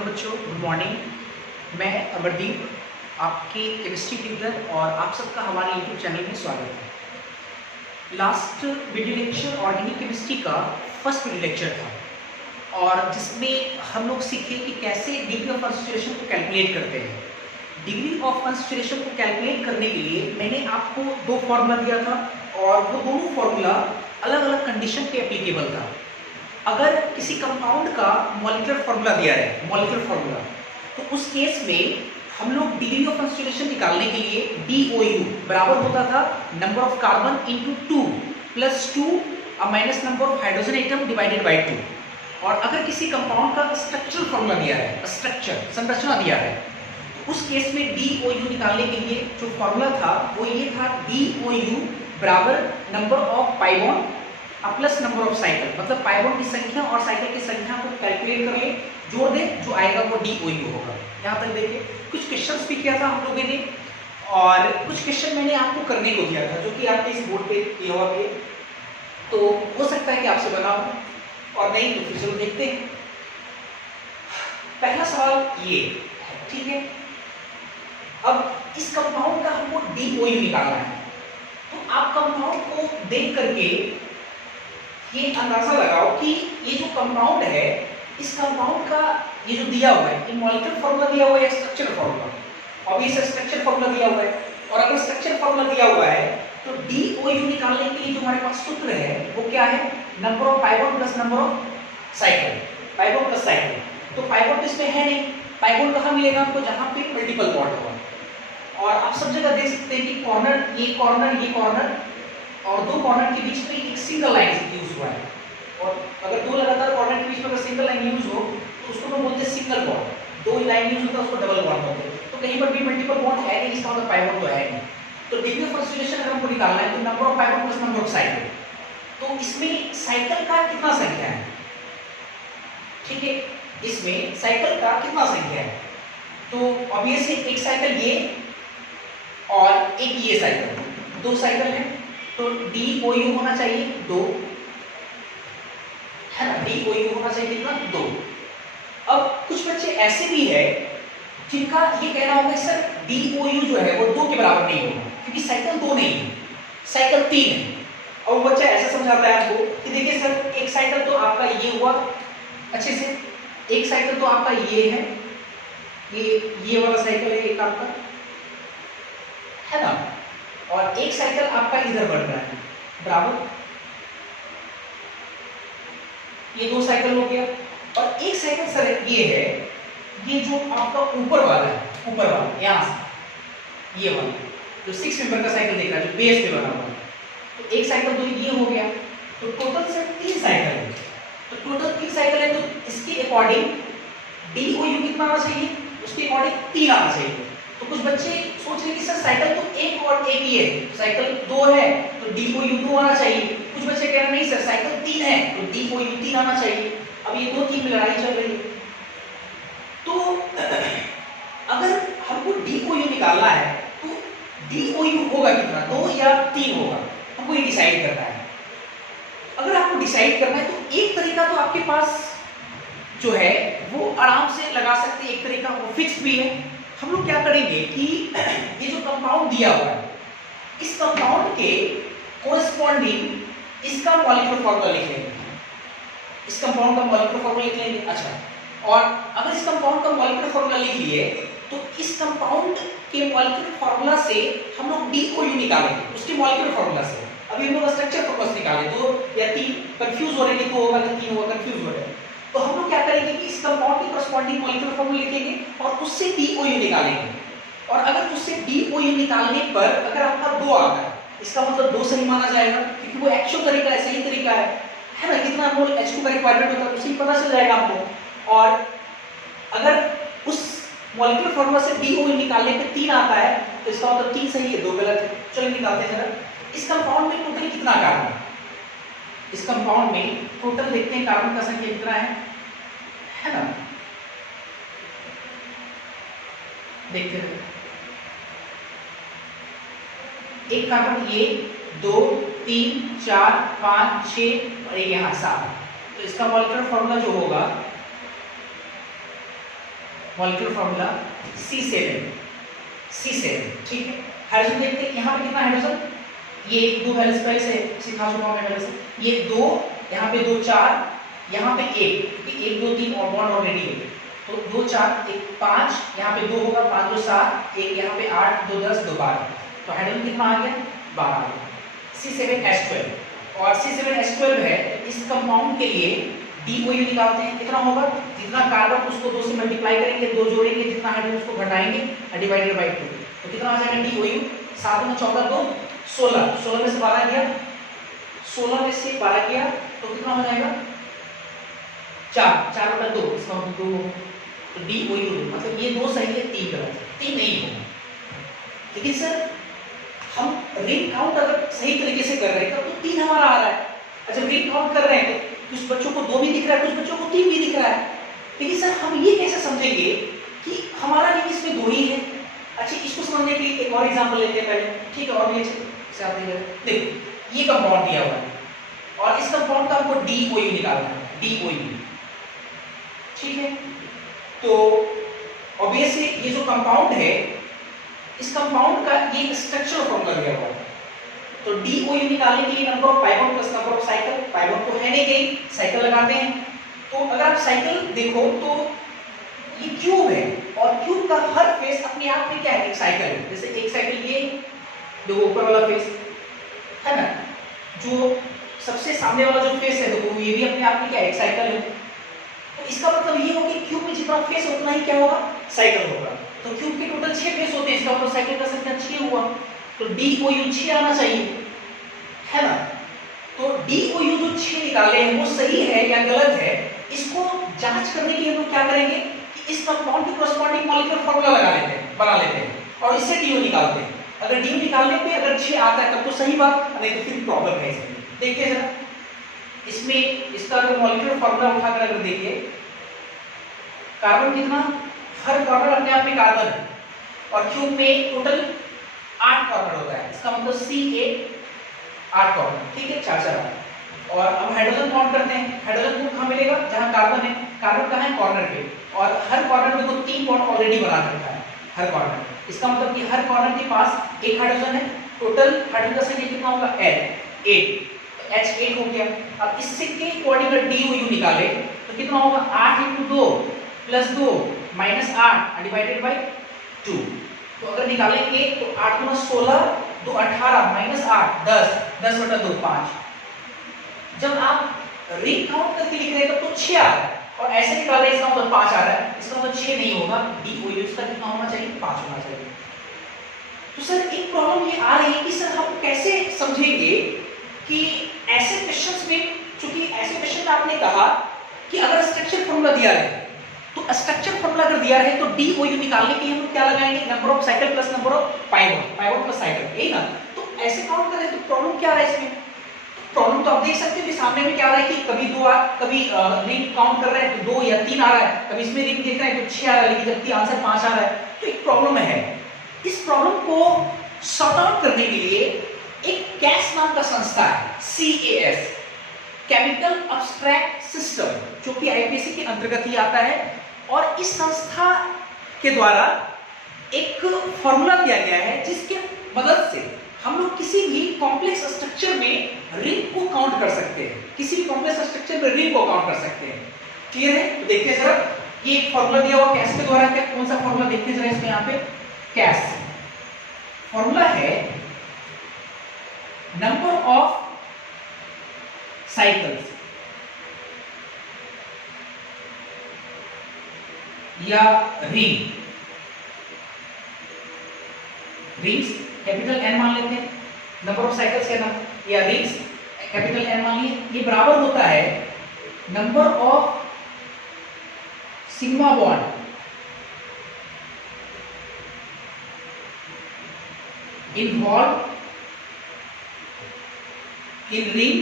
Hello बच्चों, good morning. मैं अमरदीप, आपके केमिस्ट्री टीचर, और आप सबका हमारे यूट्यूब चैनल में स्वागत है। Last video lecture organic chemistry का फर्स्ट वीडियो लेक्चर था, और जिसमें हम लोग सीखे कि कैसे डिग्री ऑफ कंसंट्रेशन को कैलकुलेट करते हैं। डिग्री ऑफ कंसंट्रेशन को कैलकुलेट करने के लिए मैंने आपको दो फॉर्मूला दिया था, और वो दोनों फॉर्मूला अलग अलग कंडीशन पे एप्लीकेबल था। अगर किसी कंपाउंड का मॉलिक्यूलर फार्मूला दिया है, मॉलिक्यूलर फार्मूला, तो उस केस में हम लोग डिग्री ऑफ कंसंट्रेशन निकालने के लिए DOU बराबर होता था number of carbon into 2 plus 2 minus number of hydrogen atom divided by 2। और अगर किसी कंपाउंड का स्ट्रक्चरल फार्मूला दिया है, स्ट्रक्चर संरचना दिया है, तो उस केस में DOU निकालने के लिए जो फार्मूला था वो ये था DOU बराबर number of pi bond plus number of cycle, मतलब पाई बॉन्ड की संख्या और साइकिल की संख्या को कैलकुलेट कर ले, जोड़ दे, जो आएगा वो DOU होगा। यहाँ तक देखिए, कुछ क्वेश्चंस भी किया था हम लोगों ने, और कुछ क्वेश्चन मैंने आपको करने को दिया था जो कि आपके इस बोर्ड पे दिया हुआ है, तो हो सकता है कि आपसे बना हो, और नहीं तो फिर चलो देखते हैं। पहला सवाल ये है, ठीक है। अब इस कंपाउंड का हमको DOU निकालना है, तो आप कंपाउंड को देख करके ये अंदाजा लगाओ कि ये जो कंपाउंड है, इस कंपाउंड का ये जो दिया हुआ है, मॉलिक्यूलर फार्मूला दिया हुआ है या स्ट्रक्चर फार्मूला। अब ये स्ट्रक्चर फार्मूला दिया हुआ है, और अगर स्ट्रक्चर फार्मूला दिया हुआ है तो DOU निकालने के लिए जो हमारे पास सूत्र है वो क्या है, number of pi bond plus number of cycle, pi bond plus cycle. तो पाई बॉन्ड इसमें है नहीं, पाई बॉन्ड कहाँ मिलेगा हमको, जहाँ पे मल्टीपल बॉन्ड होगा। और आप सब जगह देख सकते हैं कि कॉर्नर, ये कॉर्नर और दो कॉर्नर के बीच में एक सिंगल लाइन यूज हुआ है। और अगर दो लगातार कॉर्नर के बीच में अगर सिंगल लाइन यूज हो तो उसको हम बोलते हैं सिंगल बॉन्ड। दो लाइन यूज होता है उसको डबल बॉन्ड बोलते हैं। तो कहीं पर भी मल्टीपल बॉन्ड है नहीं, इसका मतलब पाई बॉन्ड तो है नहीं। तो डिग्री ऑफ कंसंट्रेशन अगर हमको निकालना है तो number of pi bond plus number of cycle. तो इसमें साइकिल का कितना संख्या है, ठीक है, इसमें साइकिल का कितना संख्या है। तो ऑब्वियसली एक साइकिल ये और एक ये साइकिल, दो साइकिल है, तो DOU होना चाहिए 2, है ना, DOU होना चाहिए कितना, 2। अब कुछ बच्चे ऐसे भी है जिनका ये कहना होगा सर DOU जो है वो 2 के बराबर नहीं होगा, क्योंकि साइकिल 2 नहीं है, साइकिल 3 है। और वो बच्चा ऐसा समझाता है आपको कि देखिए सर, एक साइकिल तो आपका ये हुआ अच्छे से, एक साइकिल तो आपका ये है, ये वाला साइकिल है एक आपका, है ना, और एक साइकिल आपका इधर बढ़ रहा है बराबर, ये 2 साइकिल हो गया। और एक साइकिल सर ये है, ये जो आपका ऊपर वाला है, ऊपर वाला यहाँ से ये वाला जो 6 मेंबर का साइकिल देख रहा है, जो बेस पे बना हुआ है, तो एक साइकिल तो ये हो गया। तो टोटल सर 3 साइकिल है, तो टोटल 3 साइकिल है, तो इसके अकॉर्डिंग DOU कितना आना चाहिए, उसके अकॉर्डिंग 3 आना चाहिए। तो कुछ बच्चे सोच रहे कि सर साइकिल तो एक और एक ही है, साइकिल 2 है तो DOU 2 आना चाहिए। कुछ बच्चे कह रहे नहीं सर साइकिल 3 है तो DOU 3 आना चाहिए। अब ये 2-3 में लड़ाई चल रही है। तो अगर हमको DOU निकालना है तो DOU होगा कितना, 2 या 3 होगा, हमको ये डिसाइड करना है। अगर आपको डिसाइड करना है तो एक तरीका तो आपके पास जो है वो आराम से लगा सकते हैं, एक तरीका वो फिक्स भी है। हम लोग क्या करेंगे कि ये जो कंपाउंड दिया हुआ है, इस कंपाउंड के कोरेस्पॉन्डिंग इसका मॉलिक्यूलर फार्मूला लिख लेंगे, इस कंपाउंड का मॉलिक्यूलर फार्मूला लिख लेंगे। अच्छा, और अगर इस कंपाउंड का मॉलिक्यूलर फार्मूला लिख लिए तो इस कंपाउंड के मॉलिक्यूलर फार्मूला से हम लोग DOU निकालेंगे, उसके मॉलिक्यूलर फार्मूला से। अभी हम लोग स्ट्रक्चर फार्मूला से निकाले 2 या 3, कंफ्यूज हो रहे हैं, 2 होगा कि 3 होगा, कंफ्यूज हो रहे हैं। तो हम लोग क्या करेंगे कि इस कंपाउंड के कोरेस्पॉन्डिंग मॉलिक्यूलर फार्मूला लिखेंगे और उससे DOU निकालेंगे। और अगर उससे DOU निकालने पर अगर आपका 2 आता है, इसका मतलब 2 सही माना जाएगा, क्योंकि वो एक्चुअल तरीका है, सही तरीका है ना, कितना मोल H2 का रिक्वायरमेंट होता है उसी पता चल जाएगा आपको। और अगर उस मॉलिक्यूलर फार्मूला से DOU निकालने पे 3 आता है तो इसका मतलब 3 सही है, 2 गलत है। चलो निकालते हैं जरा। इस कंपाउंड में टोटल कितना कार्बन है, इस कंपाउंड में टोटल देखते हैं कार्बन का संख्या कितना है ना, देखते हैं। एक कार्बन ये 2 3 4 5 6 और ये यहाँ 7। तो इसका मॉलिक्यूलर फार्मूला जो होगा मॉलिक्यूलर फॉर्मूला C7, ठीक है। हाइड्रोजन देखते हैं, यहाँ पे कितना हाइड्रोजन, ये 2 वैलेंस पहले से सिखा चुका हूं मैं पहले से, ये 2, यहाँ पे 2 4, यहाँ पे 1, क्योंकि 1 2 3 और बॉन्ड ऑलरेडी है, तो 2 4 1 5, यहाँ पे 2 होगा, 5 2 7, 1 यहाँ पे 8 2 10 2 12, तो हाइड्रोजन कितना आ गया, 12 आ गया। C7H12 और C7H12 है, इस कंपाउंड के लिए DOU निकालते हैं, कितना होगा, जितना कार्बन उसको 2 से मल्टीप्लाई करेंगे, 2 जोड़ेंगे, जितना हाइड्रोजन उसको घटाएंगे, डिवाइडेड बाय 2, तो कितना आ जाएगा DOU, 7 में 14 2 16, 16 में से 12 गया, 16 में से 12 गया तो कितना हो जाएगा, 4 4 बटा 2, इसका मतलब 2, तो DOU, मतलब ये 2 सही है, 3 गलत है, 3 नहीं होगा। लेकिन सर हम रिंग काउंट अगर सही तरीके से कर रहे हैं तो 3 हमारा आ रहा है। अच्छा, रिंग काउंट कर रहे हैं तो कुछ बच्चों को 2 भी दिख रहा है, कुछ बच्चों को 3 भी दिख रहा है, लेकिन सर हम ये कैसे समझेंगे कि हमारा रिंग इसमें 2 ही है। अच्छा, इसको समझने के लिए एक और एग्जांपल लेते हैं पहले, ठीक है, और भी अच्छे आते हैं। देखो ये कंपाउंड दिया हुआ है और इस कंपाउंड का हमको DOU निकालना है, DOU, ठीक है। तो ऑब्वियसली ये जो कंपाउंड है, इस कंपाउंड का ये स्ट्रक्चरल फॉर्मूला दिया हुआ है, तो DOU निकालने के लिए number of pi bond plus number of cycle, pi bond तो है नहीं कहीं, साइकिल लगाते हैं, तो अगर आप साइकिल देखो तो ये क्यूब है और क्यूब का हर फेस अपने आप में क्या है, एक साइकिल है। जैसे एक साइकिल ये देखो ऊपर वाला फेस है ना, जो सबसे सामने वाला जो फेस है देखो ये भी अपने आप में क्या है, एक साइकिल है। तो इसका मतलब ये हो कि क्यूब में जितना फेस है उतना ही क्या होगा, साइकिल होगा। तो क्यूब के टोटल 6 फेस होते हैं, इसका मतलब साइकिल का संख्या 6 हुआ, तो DOU 6 आना चाहिए, है ना। तो DOU जो 6 निकाले हैं वो सही है या गलत है, इसको जांच करने के लिए हम लोग क्या करेंगे कि इस कंपाउंड के कॉरेस्पॉन्डिंग मॉलिक्यूलर फार्मूला लगा लेते हैं, बना लेते हैं और इससे DOU निकालते हैं। अगर DOU निकालने पे अगर 6 आता है तब तो सही बात, नहीं तो फिर प्रॉब्लम है इसमें। देखिए जरा इसमें इसका अगर मॉलिक्यूलर फार्मूला उठाकर अगर देखिए, कार्बन कितना, हर कॉर्नर अपने आप में कार्बन है और क्यूब में टोटल 8 कॉर्नर होता है, इसका मतलब C8 8 कॉर्नर, ठीक है, 4 4 और अब हाइड्रोजन काउंट करते हैं। हाइड्रोजन ग्रुप कहाँ मिलेगा, जहां कार्बन है, कार्बन कहाँ है, कॉर्नर पे, और हर कॉर्नर में तो 3 बॉन्ड ऑलरेडी बना रखा है हर कॉर्नर, इसका मतलब कि हर कॉर्नर के पास एक हाइड्रोजन है। टोटल हाइड्रोजन का संख्या कितना होगा, 8, तो H8 हो गया। अब इससे के कोऑर्डिनेट DOU निकाले तो कितना होगा, 8 × 2 + 2 - 8 डिवाइडेड बाय 2, तो अगर निकालेंगे तो 8 × 16 2 18 - 8 10 10 बटा 2 5। जब आप रिंग काउंट करके लिख रहे हैं तब तो 6 आ रहा है और ऐसे निकाल रहे हैं, इसका मतलब 5 आ रहा है, इसका मतलब 6 नहीं होगा, DOU इसका कितना होना चाहिए, 5 होना चाहिए। तो सर एक प्रॉब्लम ये आ रही है कि सर हम कैसे समझेंगे कि ऐसे क्वेश्चंस में, चूंकि ऐसे क्वेश्चन में आपने कहा कि अगर स्ट्रक्चर फॉर्मूला दिया रहे, तो स्ट्रक्चर फॉर्मूला अगर दिया रहे तो DOU निकालने के लिए हम क्या लगाएंगे, number of cycle plus number of pi bond, pi bond plus cycle, यही ना। तो ऐसे काउंट करें तो प्रॉब्लम क्या है इसमें, प्रॉब्लम तो आप देख सकते हो कि सामने में क्या आ रहा है कि कभी 2 कभी रिंग काउंट कर रहे हैं तो 2 या 3 आ रहा है, कभी इसमें रिंग देख रहे हैं तो 6 आ रहा है, लेकिन जबकि आंसर 5 आ रहा है, तो एक प्रॉब्लम है। इस प्रॉब्लम को सॉर्ट आउट करने के लिए एक कैस नाम का संस्था है, CAS, केमिकल एब्स्ट्रैक्ट सिस्टम, जो कि IPSC के अंतर्गत ही आता है, और इस संस्था के द्वारा एक फॉर्मूला दिया गया है जिसके मदद से हम लोग किसी भी कॉम्प्लेक्स स्ट्रक्चर में रिंग को काउंट कर सकते हैं, किसी भी कॉम्प्लेक्स स्ट्रक्चर में रिंग को काउंट कर सकते हैं। क्लियर है? तो देखते हैं जरा, ये एक फॉर्मूला दिया हुआ कैस के द्वारा, क्या कौन सा फॉर्मूला देखते हैं जरा इसमें, यहाँ पे कैस फॉर्मूला है नंबर ऑफ साइकिल्स या रिंग्स कैपिटल N मान लेते हैं, नंबर ऑफ साइकिल्स क्या नाम, या रिंग्स कैपिटल N मान लिए, ये बराबर होता है number of sigma bond involve in ring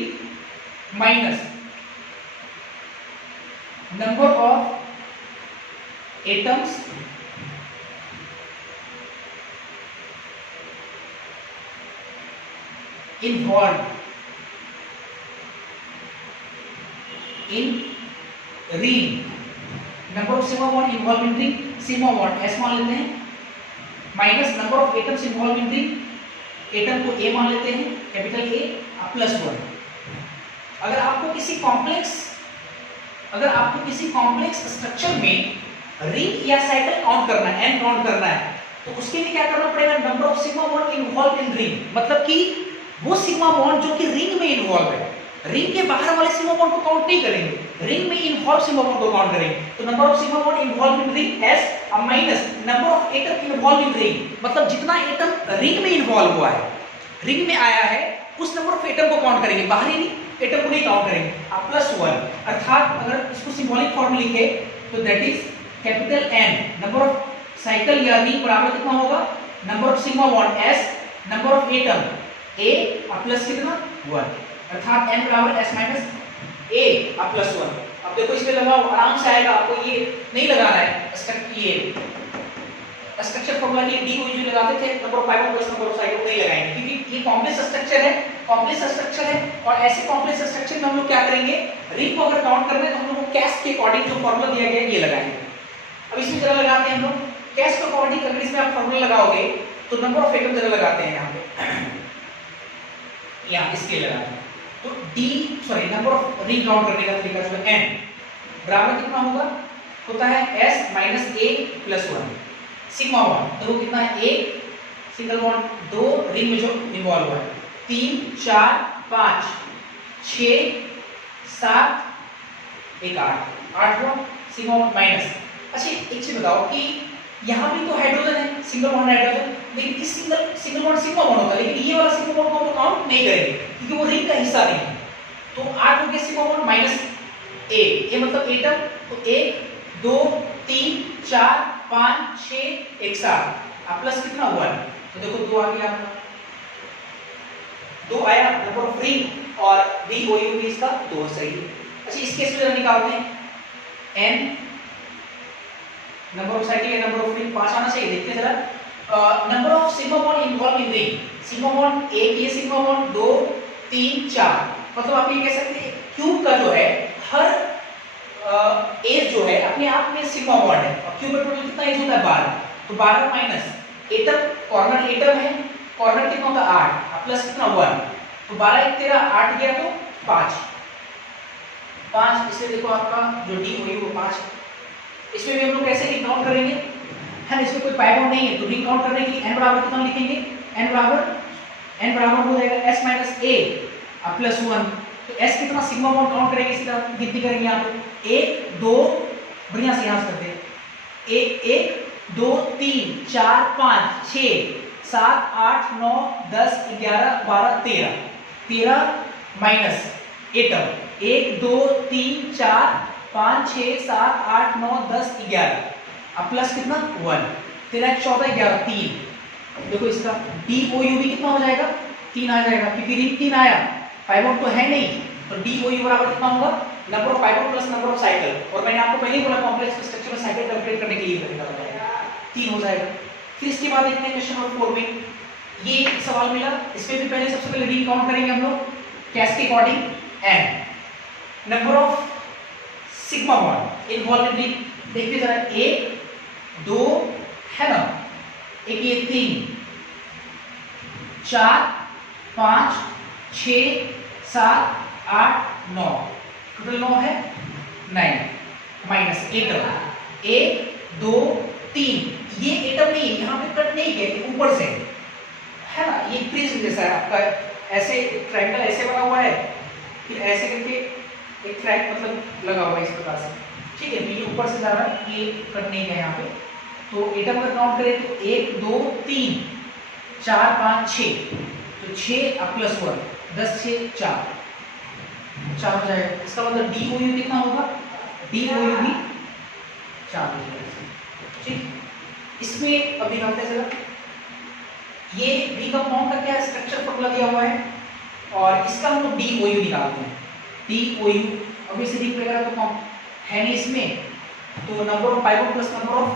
minus number of atoms involved in ring number of sigma bond involve in ring, sigma bond S मान लेते हैं, minus number of atoms involve in ring, atom को A मान लेते हैं, capital A plus 1। अगर आपको किसी कॉम्प्लेक्स स्ट्रक्चर में रिंग या साइकिल काउंट करना है, n काउंट करना है, तो उसके लिए क्या करना पड़ेगा, number of sigma bond involve in ring, मतलब कि वो सिग्मा बॉन्ड जो कि रिंग में इन्वॉल्व है, रिंग के बाहर वाले सिग्मा बॉन्ड को काउंट नहीं करेंगे, रिंग में इन्वॉल्व सिग्मा बॉन्ड को काउंट करेंगे। तो number of sigma bond involve in ring S minus number of atom involve in ring, मतलब जितना एटम रिंग में इन्वॉल्व हुआ है, रिंग में आया है, उस नंबर ऑफ एटम को काउंट करेंगे, बाहरी एटम को नहीं काउंट करेंगे, प्लस 1। अर्थात अगर इसको सिंबॉलिक फॉर्म में लिखे तो that is capital N number of cycle या रिंग बराबर कितना होगा, number of sigma bond S, number of atom A plus कितना 1, अर्थात n बराबर S माइनस A प्लस 1। अब देखो इसमें लगाओ, आराम से आएगा, आपको ये नहीं लगाना है स्ट्रक्चर फॉर्मूला के डी जो लगाते थे, number of pivot plus number of cycle नहीं लगाएंगे, क्योंकि ये कॉम्प्लेक्स स्ट्रक्चर है, और ऐसे कॉम्प्लेक्स स्ट्रक्चर में हम लोग क्या करेंगे, रिंग को अगर काउंट करना है तो हम लोग कैस के अकॉर्डिंग जो फॉर्मूला दिया गया है ये लगाएंगे। अब इसमें जरा लगाते हैं हम लोग कैस के अकॉर्डिंग, अगर इसमें आप फॉर्मूला लगाओगे तो नंबर ऑफ एटम जरा लगाते हैं यहाँ पे, यहाँ इसके लगाते हैं, तो नंबर ऑफ रिंग काउंट करने का तरीका जो है n बराबर कितना होता है S minus A plus 1। Sigma bond तो कितना है, 1 सिंगल बॉन्ड, 2 रिंग में जो इन्वॉल्व हुआ है, 3 4 5 6 7 1 8 8 सिग्मा बॉन्ड माइनस। अच्छा एक चीज बताओ कि यहाँ भी तो हाइड्रोजन है, सिंगल बॉन्ड हाइड्रोजन, लेकिन इस सिंगल बॉन्ड सिग्मा बॉन्ड होता है, लेकिन ये वाला सिग्मा बॉन्ड को हम काउंट नहीं करेंगे क्योंकि वो रिंग का हिस्सा नहीं है। तो 8 हो गया सिग्मा बॉन्ड माइनस A, ये मतलब एटम, तो 1 2 3 4 5 6 1 7 प्लस कितना 1, तो देखो 2 आ गया आपका, 2 आया नंबर ऑफ रिंग, और डी ओ यू भी इसका 2 सही है। अच्छा इस केस में जरा निकालते हैं n नंबर ऑफ साइकिल या नंबर ऑफ रिंग 5 आना चाहिए, देखते हैं जरा। Number of sigma bond involve in ring, sigma bond 1, ये सिग्मा बॉन्ड 2 3 4, मतलब आप ये कह सकते हैं क्यूब का जो है हर एज जो है अपने आप में सिग्मा बॉन्ड है, और क्यूब का टोटल कितना एज होता है 12, तो 12 माइनस एटम, कॉर्नर एटम है, कॉर्नर कितना होता है 8 प्लस कितना 1, तो 12 1 13 8 गया तो 5, इसलिए देखो आपका जो डी हुई वो 5। इसमें भी हम लोग कैसे रिंग काउंट करेंगे, है ना, इसमें कोई पाइवट नहीं है, तो रिंग काउंट करने के लिए n बराबर कितना लिखेंगे, n बराबर हो जाएगा S माइनस A प्लस 1, तो S कितना सिग्मा बॉन्ड काउंट करेंगे, इसी तरह गिनती करेंगे यहाँ पे 1 2, बढ़िया से यहाँ से करते हैं 1 2 3 4 5 6 7 8 9 10 11 12 13 माइनस एटम 1 2 3 4 5 6 7 8 9 10 11 अब प्लस कितना 1, 13 14 11 3, देखो इसका डी ओ यू भी कितना हो जाएगा 3 आ जाएगा, क्योंकि रिंग 3 आया, पाइवट तो है नहीं, तो डी ओ यू बराबर कितना होगा, number of pivot plus number of cycle, और मैंने आपको पहले ही बोला कॉम्प्लेक्स स्ट्रक्चर में साइकिल कैलकुलेट करने के लिए तरीका बताया, 3 हो जाएगा। फिर इसके बाद देखते हैं क्वेश्चन नंबर 4 में, ये सवाल मिला, इसमें भी पहले सबसे पहले रिंग काउंट करेंगे हम लोग कैस के according, and number of sigma bond involve in ring, देखते जरा 1 2 है ना, एक ये 3 4 5 6 7 8 9, टोटल 9 है 9 माइनस एटम 1 2 3, ये एटम नहीं, यहाँ पे कट नहीं किया, ऊपर से है ना, ये प्रिज्म जैसा है आपका, ऐसे ट्रायंगल ऐसे बना हुआ है, फिर ऐसे करके एक ट्रैक मतलब लगा हुआ है इस प्रकार से, ठीक है, ये ऊपर से जा रहा है, ये कट नहीं गया यहाँ पे। तो एटम अगर काउंट करें तो 1 2 3 4 5 6, तो 6 प्लस 1 10 6 4 हो जाएगा, इसका मतलब डी ओ यू कितना होगा, डी ओ यू भी 4 हो जाएगा, ठीक। इसमें अब निकालते हैं जरा, ये रिकम्पाउंड का क्या स्ट्रक्चर फॉर्मूला दिया हुआ है, और इसका हम लोग डी ओ यू निकालते हैं, डी ओ यू, अब इसे रिंग वगैरह तो है नहीं इसमें, तो number of pivot plus number of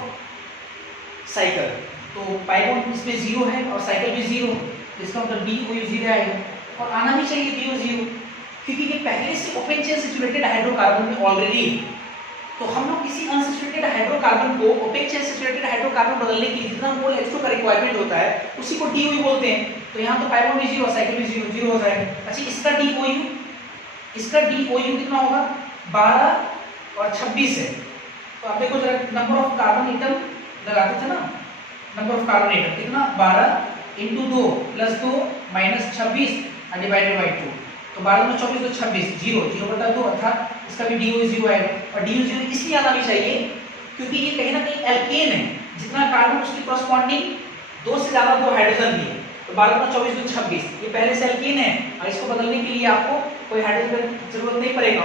cycle, तो पाइवट इसमें 0 है और साइकिल भी 0, इसका मतलब डी ओ यू 0 आएगा, और आना भी चाहिए डी ओ 0, क्योंकि ये पहले से ओपन चेन सिचुएटेड हाइड्रोकार्बन में ऑलरेडी, तो हम लोग किसी अनसैचुरेटेड हाइड्रोकार्बन को ओपेक चेन सैचुरेटेड हाइड्रोकार्बन बदलने के लिए जितना मोल H2 का रिक्वायरमेंट होता है उसी को DOU बोलते हैं। तो यहाँ तो पाई बॉन्ड भी 0, साइकिल भी 0 हो जाएगा। अच्छा इसका DOU कितना होगा? 12 और 26 है। तो आप देखो जरा नंबर ऑफ कार्बन एटम लगाते थे ना, नंबर ऑफ कार्बन एटम कितना? 12 into 2 plus 2 minus 26 divided by 2। तो 12 में 24 तो 26, 0 बटा 2 अर्थात इसका भी DOU 0 आएगा। और DOU 0 इसलिए आना भी चाहिए क्योंकि ये कहीं ना कहीं एल्केन है, जितना कार्बन उसकी कॉरस्पॉन्डिंग 2 से ज्यादा 2 हाइड्रोजन भी है। तो 12 में 24 तो 26, ये पहले से एल्केन है और इसको बदलने के लिए आपको कोई हाइड्रोजन जरूरत नहीं पड़ेगा,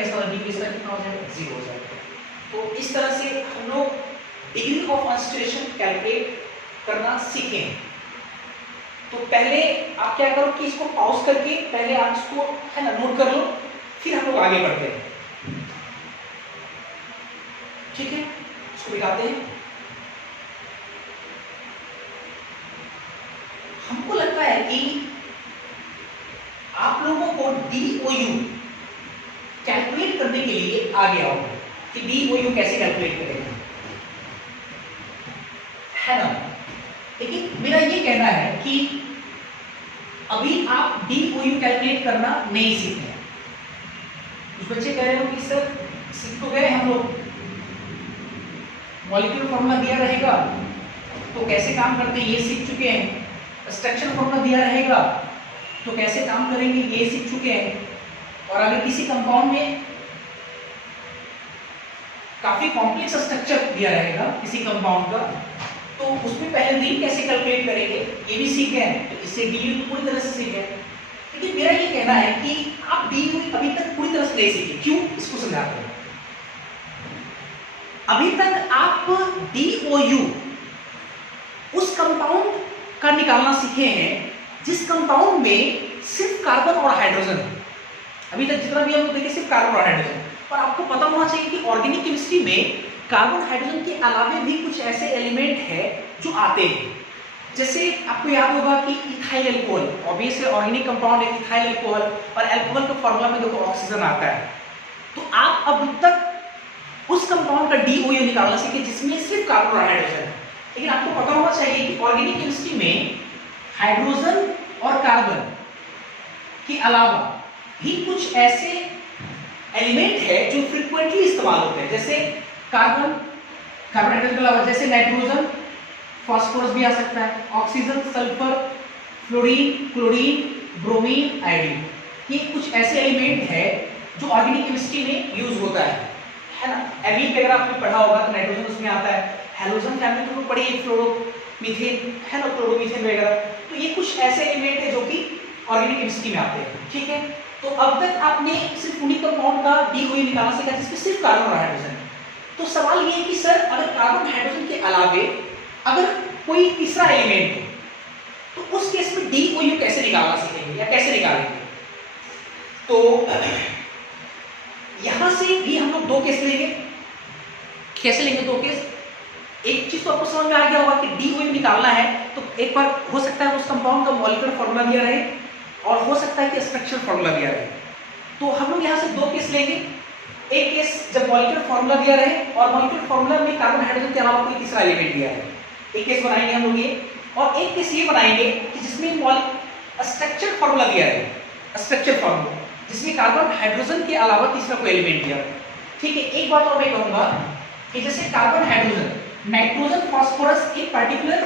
इसका DOU इसका कितना हो जाएगा? 0 हो जाएगा। तो इस तरह से हम लोग डिग्री ऑफ अनसैचुरेशन कैलकुलेट करना सीखे हैं। तो पहले आप क्या करो कि इसको पॉज करके पहले आप इसको है ना नोट कर लो, फिर हम लोग आगे बढ़ते हैं। ठीक है, इसको दिखाते हैं। हमको लगता है कि आप लोगों को DOU कैलकुलेट करने के लिए आ गया होगा कि DOU कैसे कैलकुलेट करेंगे, है ना। लेकिन मेरा ये कहना है कि अभी आप DOU कैलकुलेट करना नहीं सीखे हैं। कुछ बच्चे कह रहे हो कि सर सीख तो गए हम लोग, मॉलिक्यूलर फॉर्मूला दिया रहेगा तो कैसे काम करते हैं ये सीख चुके हैं, स्ट्रक्चर फॉर्मूला दिया रहेगा तो कैसे काम करेंगे ये सीख चुके हैं। और अगर किसी कंपाउंड में काफी कॉम्प्लेक्स स्ट्रक्चर दिया रहेगा किसी कंपाउंड का, तो उसमें पहले दिन कैसे कैलकुलेट करेंगे ये भी सीख गए। तो इससे DOU तो पूरी तरह से सीख गए। लेकिन मेरा ये कहना है कि आप DOU अभी तक पूरी तरह से नहीं सीखे। क्यों? इसको समझाते हैं। अभी तक आप DOU उस कंपाउंड का निकालना सीखे हैं जिस कंपाउंड में सिर्फ कार्बन और हाइड्रोजन है। अभी तक जितना भी हम लोग देखे सिर्फ कार्बन और हाइड्रोजन। और आपको पता होना चाहिए कि ऑर्गेनिक केमिस्ट्री में कार्बन हाइड्रोजन के अलावे भी कुछ ऐसे एलिमेंट है जो आते हैं। जैसे आपको याद होगा कि ethyl alcohol, obviously organic compound है इथाइल अल्कोहल, और अल्कोहल का फॉर्मूला में देखो ऑक्सीजन आता है। तो आप अब तक उस कंपाउंड का DOU निकालना सीखे जिसमें सिर्फ कार्बन और हाइड्रोजन है। लेकिन आपको पता होना चाहिए कि ऑर्गेनिक केमिस्ट्री में हाइड्रोजन और कार्बन के अलावा भी कुछ ऐसे एलिमेंट है जो फ्रीक्वेंटली इस्तेमाल होते हैं। जैसे कार्बन हाइड्रोजन के अलावा जैसे नाइट्रोजन, फास्फोरस भी आ सकता है, oxygen, sulphur, fluorine, chlorine, bromine, iodine. ये कुछ ऐसे एलिमेंट है जो ऑर्गेनिक केमिस्ट्री में यूज होता है ना। एमीन वगैरह आपने पढ़ा होगा तो नाइट्रोजन उसमें आता है। हैलोजन फैमिली तो पढ़ी है, फ्लोरोमीथेन है ना, क्लोरोमीथेन वगैरह। तो ये कुछ ऐसे एलिमेंट है जो कि ऑर्गेनिक केमिस्ट्री में आते हैं। ठीक है, तो अब तक आपने सिर्फ उन्हीं कंपाउंड का DOU निकालना सीखा जिसमें सिर्फ कार्बन और हाइड्रोजन। तो सवाल ये है कि सर अगर कार्बन हाइड्रोजन के अलावे अगर कोई तीसरा एलिमेंट हो तो उस केस में DOU कैसे निकालना सीखेंगे या कैसे निकालेंगे। तो यहां से भी हम लोग 2 केस लेंगे। कैसे लेंगे 2 केस? एक चीज तो आपको समझ में आ गया होगा कि DOU निकालना है तो एक बार हो सकता है उस कंपाउंड का मॉलिक्यूलर फॉर्मूला दिया रहे और हो सकता है कि स्ट्रक्चर फॉर्मूला दिया रहे। तो हम लोग यहाँ से 2 केस लेंगे। एक केस जब मॉलिक्यूलर फॉर्मूला दिया रहे और मॉलिक्यूलर फॉर्मूला में कार्बन हाइड्रोजन के अलावा कोई तीसरा एलिमेंट दिया है, एक केस बनाएंगे हम लोग ये। और एक केस ये बनाएंगे कि जिसमें स्ट्रक्चर फॉर्मूला दिया है, स्ट्रक्चर फॉर्मूला जिसमें कार्बन हाइड्रोजन के अलावा तीसरा कोई एलिमेंट दिया है। ठीक है, एक बात और मैं कहूंगा कि जैसे कार्बन हाइड्रोजन, नाइट्रोजन, फास्फोरस एक पर्टिकुलर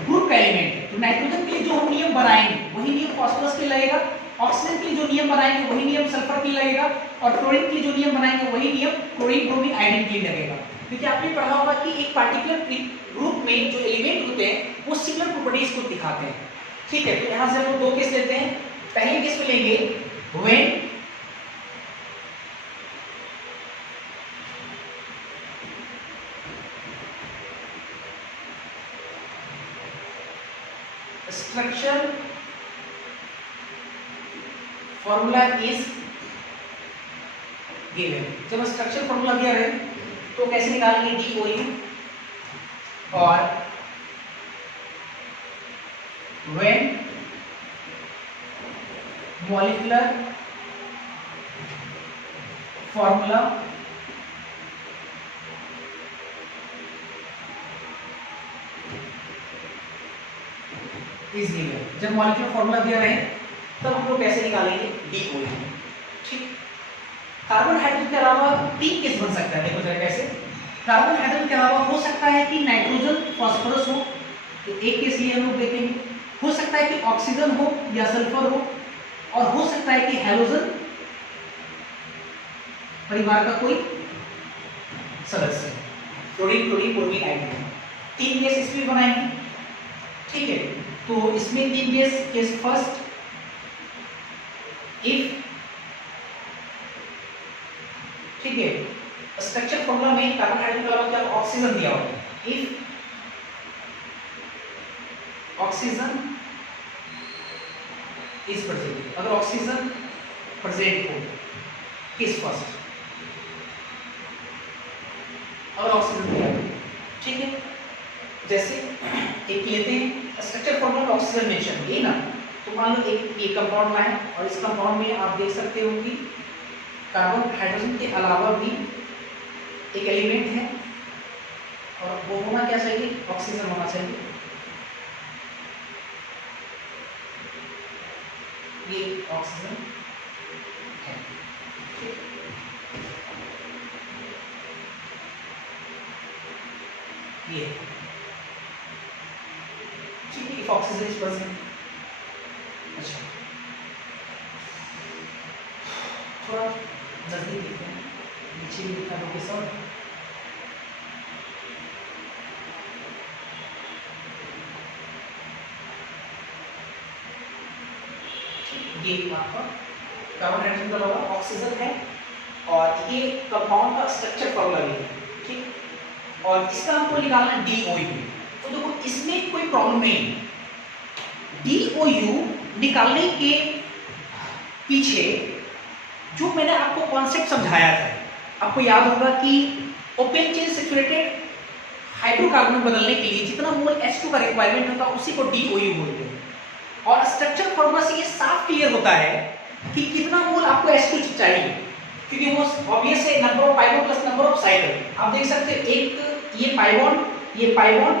ग्रुप का एलिमेंट है। तो नाइट्रोजन के लिए जो हम नियम बनाएंगे वही नियम फास्फोरस के लिए लगेगा, ऑक्सीजन के लिए जो नियम बनाएंगे वही नियम सल्फर के लिए लगेगा, और फ्लोरीन के लिए जो नियम बनाएंगे वही नियम क्लोरीन, ब्रोमीन, आयोडीन के लिए लगेगा। क्योंकि आपने पढ़ा होगा कि एक पार्टिकुलर ग्रुप में जो एलिमेंट होते हैं वो सिमिलर प्रॉपर्टीज को दिखाते हैं। ठीक है, तो यहां से हम 2 केस लेते हैं। पहले केस में लेंगे when structure formula is given। जब स्ट्रक्चर फॉर्मूला दिया रहे तो कैसे निकालेंगे DOU, और when molecular formula is given. जब मॉलिक्यूलर फॉर्मूला दिया रहे तब हम लोग कैसे निकालेंगे, DOE। ठीक, कार्बन हाइड्रोजन के अलावा 3 केस बन सकता है। देखो जरा कैसे, कार्बन हाइड्रोजन के अलावा हो सकता है कि नाइट्रोजन फॉस्फोरस हो, तो एक केस ये हम लोग देखेंगे। हो सकता है कि ऑक्सीजन हो या सल्फर हो, और हो सकता है कि हैलोजन परिवार का कोई सदस्य, chlorine chlorine bromine iodine. 3 case इसमें बनाएंगे। ठीक है, तो इसमें 3 केस। केस फर्स्ट, इफ, ठीक है, स्ट्रक्चर फॉर्मूला में कार्बन हाइड्रोजन के अलावा क्या ऑक्सीजन दिया होगा। इफ ऑक्सीजन इज प्रेजेंट, अगर ऑक्सीजन प्रेजेंट हो, केस फर्स्ट, अगर ऑक्सीजन दिया हो। ठीक है, जैसे एक लेते हैं स्ट्रक्चर फॉर्मूला में ऑक्सीजन मेंशन ये ना, तो मान लो एक ये कंपाउंड लाए और इस कंपाउंड में आप देख सकते हो कि कार्बन हाइड्रोजन के अलावा भी एक एलिमेंट है, और वो होना क्या चाहिए, ऑक्सीजन होना चाहिए। ये ऑक्सीजन है। ये ठीक है, इफ ऑक्सीजन इज प्रेजेंट। अच्छा, थोड़ा नजदीक देखते हैं, नीचे भी लिखा है सर। ये आपका कार्बन हाइड्रोजन का अलावा ऑक्सीजन है, और ये कंपाउंड का स्ट्रक्चर फॉर्मूला भी है। ठीक, और इसका हमको निकालना है DOU। तो देखो इसमें कोई प्रॉब्लम नहीं है। DOU निकालने के पीछे जो मैंने आपको कॉन्सेप्ट समझाया था, आपको याद होगा कि ओपन चेन सैचुरेटेड हाइड्रोकार्बन में बदलने के लिए जितना मोल H2 का रिक्वायरमेंट होता है उसी को DOU बोलते हैं। और स्ट्रक्चर फॉर्मूला से ये साफ क्लियर होता है कि कितना मोल आपको H2 चाहिए, क्योंकि वो ऑब्वियस है, number of pi bond plus number of cycle. आप देख सकते हैं एक ये पाई बॉन्ड,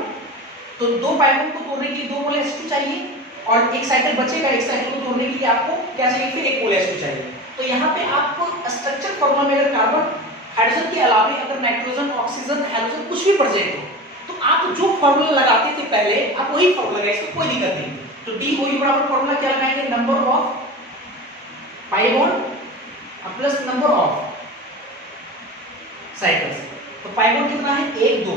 तो 2 पाई बॉन्ड को तोड़ने के लिए 2 मोल H2 चाहिए, और एक साइकिल बचेगा, एक साइकिल को तोड़ने के लिए आपको क्या चाहिए, फिर 1 मोल H2 चाहिए। तो यहाँ पे आपको स्ट्रक्चर फॉर्मूला में अगर कार्बन हाइड्रोजन के अलावा अगर नाइट्रोजन, ऑक्सीजन, हैलोजन कुछ भी प्रेजेंट हो, तो आप जो फॉर्मूला लगाते थे पहले आप वही फॉर्मूला लगाएंगे, इसमें कोई दिक्कत नहीं। तो DOU बराबर फॉर्मूला क्या लगाएंगे, number of pi bond plus number of cycles. तो पाई बॉन्ड कितना है, 1 2,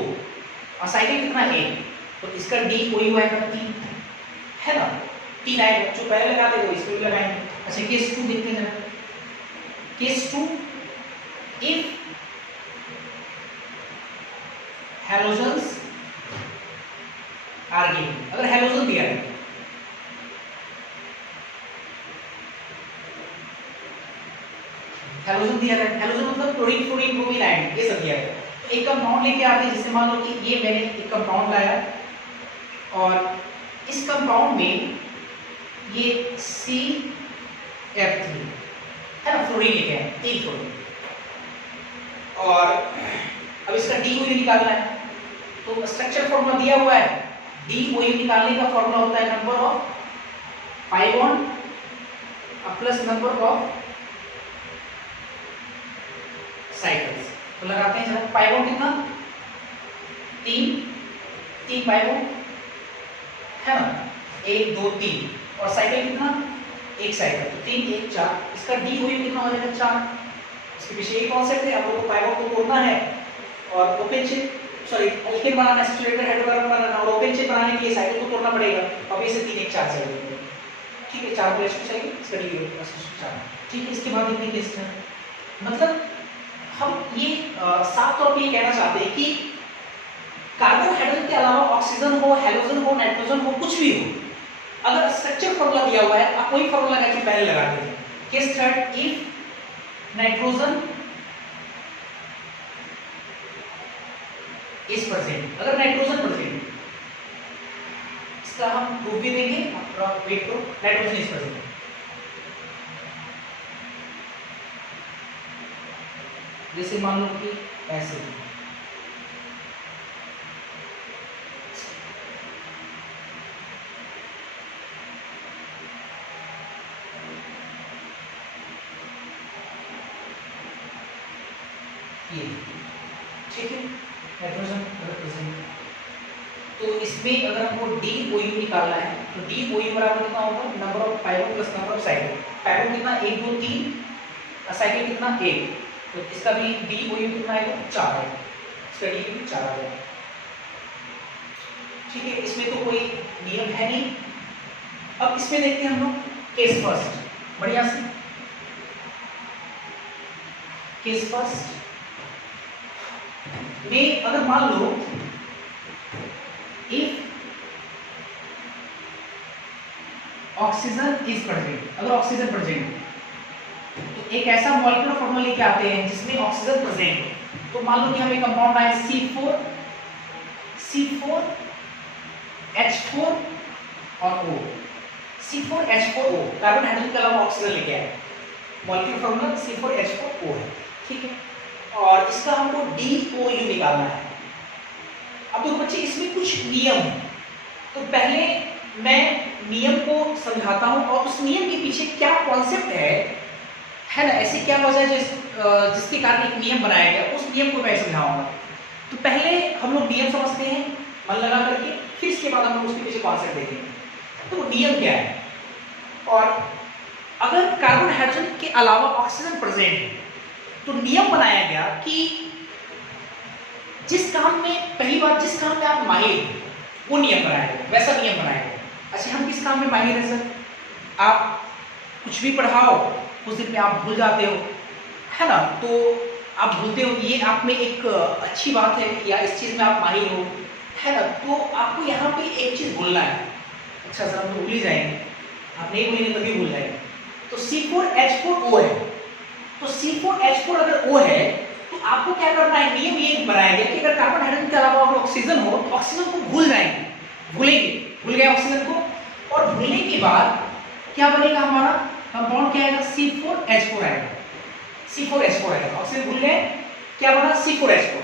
और साइकिल कितना है 1, तो इसका DOU आएगा 3, है ना, 3 आएगा। जो पहले लगाते थे इसको भी लगाएंगे। अच्छा, केस 2 देखते हैं। Case 2, if halogens are given, अगर हैलोजन दिया है, हैलोजन दिया है, हैलोजन मतलब क्लोरीन फ्लोरीन ब्रोमीन आयोडीन, ये सब दिया है। तो एक कंपाउंड लेके आते हैं, जैसे मान लो कि ये मैंने एक कंपाउंड लाया, और इस कंपाउंड में ये CF3 है ना, फ्लोरीन लेके आए, 3 फ्लोरीन, और अब इसका DOU निकालना है। तो स्ट्रक्चर फॉर्मूला दिया हुआ है, DOU निकालने का फॉर्मूला होता है number of pi bond plus number of cycles. तो लगाते हैं जरा, पाई बॉन्ड कितना, 3 पाई बॉन्ड है ना, 1 2 3, और साइकिल कितना, 1 साइकिल, तो 3 1 4। इसका DOU कितना हो जाएगा, 4। इसके पीछे ये कॉन्सेप्ट है, आप लोगों को पाई बॉन्ड को तोड़ना है और ओपन चेन, सॉरी एल्केन बनाना है, सैचुरेटेड हाइड्रोकार्बन बनाना, और ओपन चेन बनाने के लिए साइकिल को तोड़ना पड़ेगा। अब ये से 3 1 4 चाहिए। ठीक है, 4 प्लेस चाहिए, इसका DOU 4। ठीक है, इसके बाद इतनी केस है। मतलब हम ये साफ तौर पे ये कहना चाहते हैं कि कार्बन हाइड्रोजन के अलावा ऑक्सीजन हो, हैलोजन हो, नाइट्रोजन हो, कुछ भी हो, अगर स्ट्रक्चर फॉर्मूला दिया हुआ है, आप वही फॉर्मूला लगा के पहले लगा देंगे। Case third, if nitrogen is present, अगर नाइट्रोजन प्रेजेंट, इसका हम प्रूफ भी देंगे, वेट करो, नाइट्रोजन इज प्रेजेंट। जैसे मान लो कि ऐसे, ये, ठीक है, हाइड्रोजन रिप्रेजेंट। तो इसमें अगर हमको DOU निकालना है तो DOU बराबर कितना होगा, number of pyrone plus number of cyclin. Pyrone कितना 1 2 3, साइक्लिन कितना 1, तो इसका भी DOU कितना आएगा 4 है, इसका DOU 4 आ जाएगा, ठीक है। इसमें तो कोई नियम है नहीं। अब इसमें देखते हैं हम लोग केस फर्स्ट, बढ़िया से केस फर्स्ट में अगर मान लो इफ ऑक्सीजन इज प्रेजेंट, अगर ऑक्सीजन प्रेजेंट तो एक ऐसा मॉलिक्यूलर फॉर्मूला लेके आते हैं जिसमें ऑक्सीजन प्रेजेंट हो। तो मान लो कि हमें कंपाउंड आए C4H4 और O, C4H4O, कार्बन हाइड्रोजन के अलावा ऑक्सीजन लेके आए, मॉलिक्यूलर फॉर्मूला C4H4O है, ठीक है। और इसका हमको DOU निकालना है। अब तो बच्चे इसमें कुछ नियम है, तो पहले मैं नियम को समझाता हूं और उस नियम के पीछे क्या कॉन्सेप्ट है ना, ऐसी क्या वजह है जिसके कारण एक नियम बनाया गया, उस नियम को मैं समझाऊंगा। तो पहले हम लोग नियम समझते हैं मन लगा करके, फिर इसके बाद हम लोग उसके पीछे कॉन्सेप्ट देखेंगे। तो नियम क्या है, और अगर कार्बन हाइड्रोजन के अलावा ऑक्सीजन प्रेजेंट है तो नियम बनाया गया कि जिस काम में पहली बार जिस काम में आप माहिर वो नियम बनाया गया, वैसा नियम बनाया गया। अच्छा, हम किस काम में माहिर हैं सर? आप कुछ भी पढ़ाओ कुछ दिन में आप भूल जाते हो, है ना, तो आप भूलते हो, ये आप में एक अच्छी बात है, या इस चीज़ में आप माहिर हो, है ना। तो आपको यहाँ पे एक चीज़ भूलना है। अच्छा सर, हम तो भूल ही जाएंगे, आप नहीं भूलेंगे तभी भूल जाएंगे। तो C4H4O है, तो C4H4 अगर O है तो आपको क्या करना है, नियम ये बनाया गया कि अगर कार्बन हाइड्रोजन के अलावा अगर ऑक्सीजन हो तो ऑक्सीजन को भूल जाएंगे, भूल गए ऑक्सीजन को, और भूलने के बाद क्या बनेगा हमारा कंपाउंड, क्या आएगा C4H4 आएगा, C4H4 आएगा। ऑक्सीजन भूल गए, क्या बना C4H4।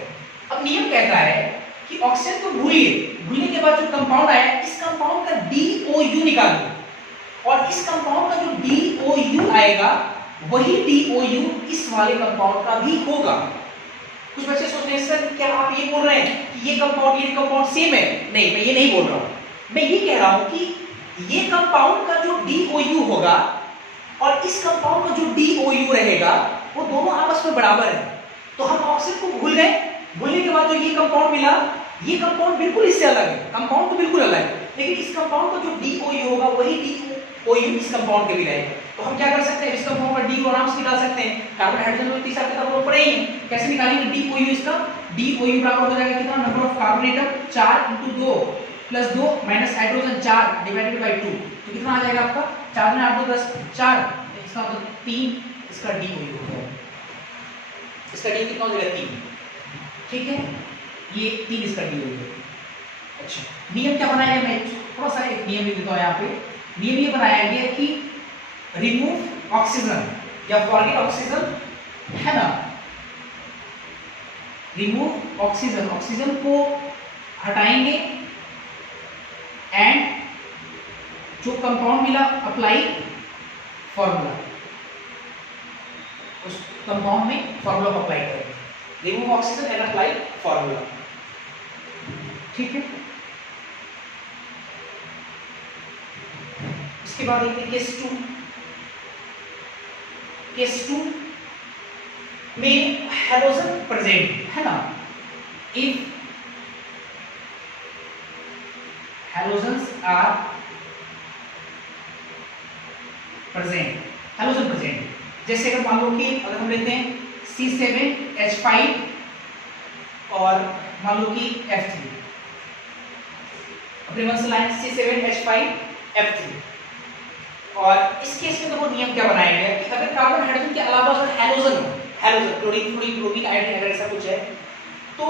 अब नियम कहता है कि ऑक्सीजन को भूलिए, भूलने के बाद जो कंपाउंड आया इस कंपाउंड का DOU निकाल दो, और इस कंपाउंड का जो DOU आएगा वही DOU इस वाले कंपाउंड का भी होगा। कुछ बच्चे सोच रहे हैं सर क्या आप ये बोल रहे हैं कि ये कंपाउंड सेम है? नहीं, मैं ये नहीं बोल रहा हूं, मैं ये कह रहा हूं कि ये कंपाउंड का जो DOU होगा और इस कंपाउंड का जो DOU रहेगा वो दोनों आपस में बराबर है। तो हम ऑक्सीजन को भूल गए, भूलने के बाद जो ये कंपाउंड मिला, ये कंपाउंड बिल्कुल इससे अलग है, कंपाउंड तो बिल्कुल अलग है, लेकिन इस कंपाउंड का जो DOU होगा वही DOU इस कंपाउंड के भी रहेगा। तो हम क्या कर सकते हैं, इस कंपाउंड का DOU आराम से निकाल सकते हैं। कार्बन हाइड्रोजन में तीसरा किताब लोग पढ़े ही हैं, कैसे निकालेंगे DOU, इसका DOU बराबर हो जाएगा कितना, number of carbon atom 4 × 2 + 2 - hydrogen 4 / 2, तो कितना आ जाएगा आपका, 4 में 8 2 10 4, इसका मतलब 3, इसका DOU हो जाएगा, इसका D कितना हो जाएगा 3, ठीक है, ये 3 इसका DOU है। अच्छा, नियम क्या बनाया गया, मैं थोड़ा सा एक नियम लिख देता हूं यहाँ पे। नियम ये बनाया गया कि रिमूव ऑक्सीजन या फॉरगेट ऑक्सीजन, है ना, रिमूव ऑक्सीजन, ऑक्सीजन को हटाएंगे, एंड जो कंपाउंड मिला अप्लाई फॉर्मूला, उस कंपाउंड में फॉर्मूला को अप्लाई करेंगे, remove oxygen and apply formula, ठीक है। इसके बाद देखते हैं केस 2 में हैलोजन प्रेजेंट, है ना, if halogens are present, halogen present, जैसे अगर मान लो कि अगर हम लेते हैं C7H5 और मान लो कि F3, अपने मन से लाइन C7H5F3, और इस केस में तो वो नियम क्या बनाया गया कि अगर कार्बन हाइड्रोजन के अलावा अगर हैलोजन हो, halogen chlorine fluorine bromine iodine अगर ऐसा कुछ है, तो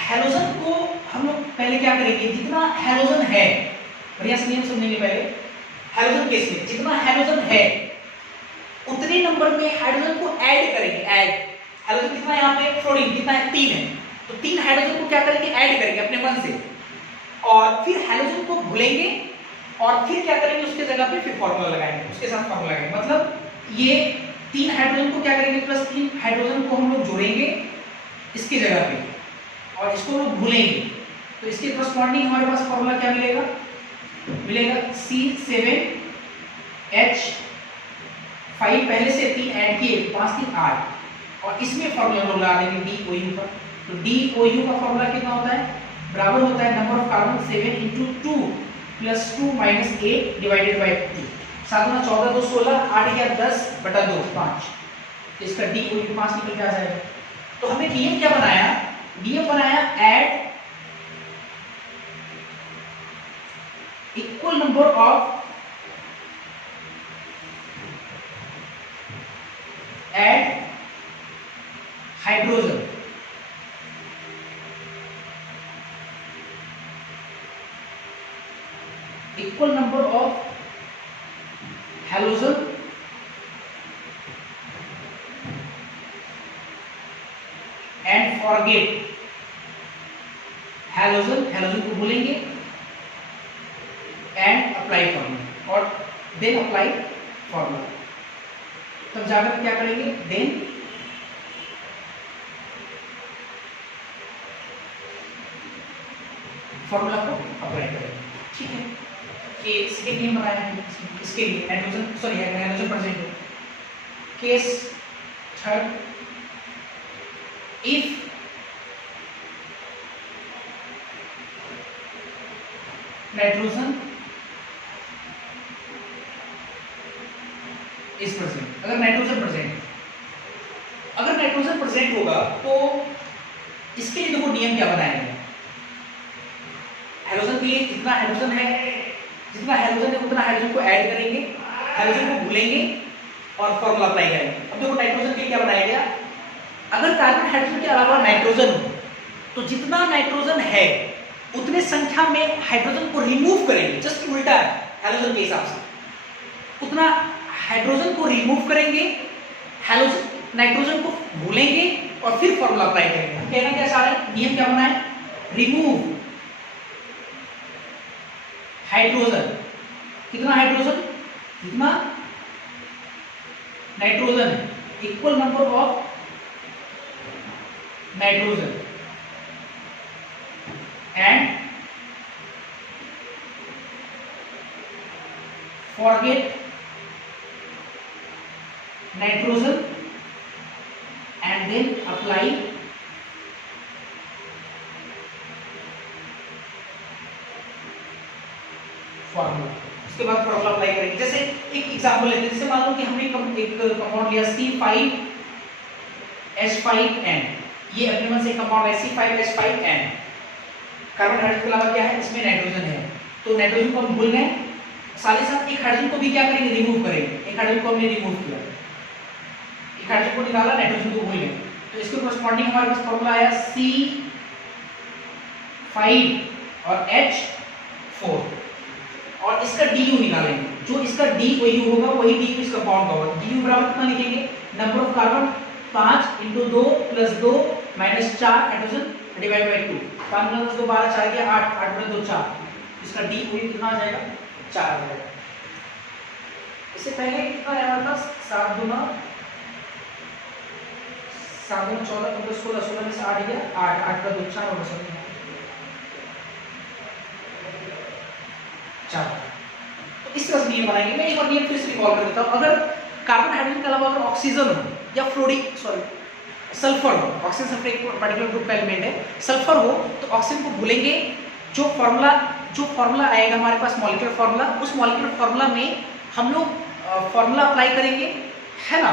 हैलोजन को हम लोग पहले क्या करेंगे, जितना हैलोजन है, बढ़िया से नियम समझेंगे पहले, हैलोजन केस में जितना हैलोजन है उतने नंबर में हाइड्रोजन को ऐड करेंगे, ऐड, हैलोजन कितना है यहाँ पे, फ्लोरीन कितना है 3 है, तो 3 हाइड्रोजन को क्या करेंगे, ऐड करेंगे अपने मन से, और फिर हैलोजन को भूलेंगे, और फिर क्या करेंगे, उसके जगह पे फिर फॉर्मूला लगाएंगे, उसके साथ फॉर्मूला लगाएंगे, मतलब ये 3 हाइड्रोजन को क्या करेंगे, +3 हाइड्रोजन को हम लोग जोड़ेंगे, इसकी जगह पे, और इसको लोग भूलेंगे तो इसके करस्पॉन्डिंग हमारे पास फॉर्मूला क्या मिलेगा, C7H5 पहले से 3 ऐड किए 5 3 8, और इसमें फॉर्मूला लोग लगा देंगे DOU का। तो DOU का फॉर्मूला कितना होता है, बराबर होता है नंबर ऑफ कार्बन 7 × 2 + 2 - 8 / 2। 7 × 14 2 16, 8 × 10/2 5। इसका DOU 5 निकल के आ जाएगा। तो हमने नियम क्या बनाया, नियम बनाया add equal number of hydrogen equal number of halogen and forget halogen को भूलेंगे and apply formula, और then apply formula। तब जाकर क्या करेंगे, then फॉर्मूला को अप्लाई करेंगे। ठीक है, कि इसके लिए बनाया है, इसके लिए हाइड्रोजन प्रेजेंट हो। Case third, if nitrogen is present, अगर नाइट्रोजन प्रेजेंट होगा तो इसके लिए देखो नियम क्या बनाएंगे, हाइड्रोजन के लिए जितना हाइड्रोजन है उतना हाइड्रोजन को ऐड करेंगे, हाइड्रोजन को भूलेंगे और फॉर्मूला अप्लाई करेंगे। अब देखो नाइट्रोजन के लिए क्या बनाया गया, अगर कार्बन हाइड्रोजन के अलावा नाइट्रोजन हो तो जितना नाइट्रोजन है उतने संख्या में हाइड्रोजन को रिमूव करेंगे, जस्ट उल्टा है हाइड्रोजन के हिसाब से, उतना हाइड्रोजन को रिमूव करेंगे, नाइट्रोजन को भूलेंगे और फिर फॉर्मूला अप्लाई करेंगे। कहना क्या चाह रहे हैं, नियम क्या बनाए, रिमूव हाइड्रोजन, कितना हाइड्रोजन, जितना नाइट्रोजन है, equal number of nitrogen and forget nitrogen and then apply formula. उसके बाद फॉर्मूला अप्लाई करेंगे। जैसे एक एग्जांपल लेते हैं, जैसे मान लो कि हमने एक कंपाउंड लिया C5H5N, ये अपने मन से कंपाउंड है C5H5N, कार्बन हाइड्रोजन के अलावा क्या है, इसमें नाइट्रोजन है, तो नाइट्रोजन को हम भूल गए, साथ ही साथ एक हाइड्रोजन को भी क्या करेंगे, रिमूव करेंगे। एक हाइड्रोजन को हमने रिमूव किया, एक हाइड्रोजन को निकाला, नाइट्रोजन को भूल गए, तो इसके करस्पॉन्डिंग हमारे पास फॉर्मूला आया C5 और H4, और इसका DU निकालेंगे, जो इसका DOU होगा वही DU इस कंपाउंड का होगा। DU बराबर कितना लिखेंगे, number of carbon 5 × 2 + 2 - 4 hydrogen divide by 2, 5 × 2 12, 4 गया 8, 8 × 2 4, इसका DOU कितना आ जाएगा, 4 आ जाएगा। इससे पहले कितना है हमारे पास, 7 × 2 = 14, 15 16, 16 में से 8 गया 8, 8 × 2 4 और 4। तो इस तरह से नियम बनाएंगे। मैं एक बार नियम फिर से रिकॉल कर देता हूं, अगर कार्बन हाइड्रोजन के अलावा अगर ऑक्सीजन हो या सल्फर हो, ऑक्सीजन सल्फर एक पर्टिकुलर ग्रुप का एलिमेंट है, सल्फर हो तो ऑक्सीजन को भूलेंगे, जो फॉर्मूला आएगा हमारे पास मॉलिक्यूलर फार्मूला, उस मॉलिक्यूलर फार्मूला में हम लोग फॉर्मूला अप्लाई करेंगे, है ना,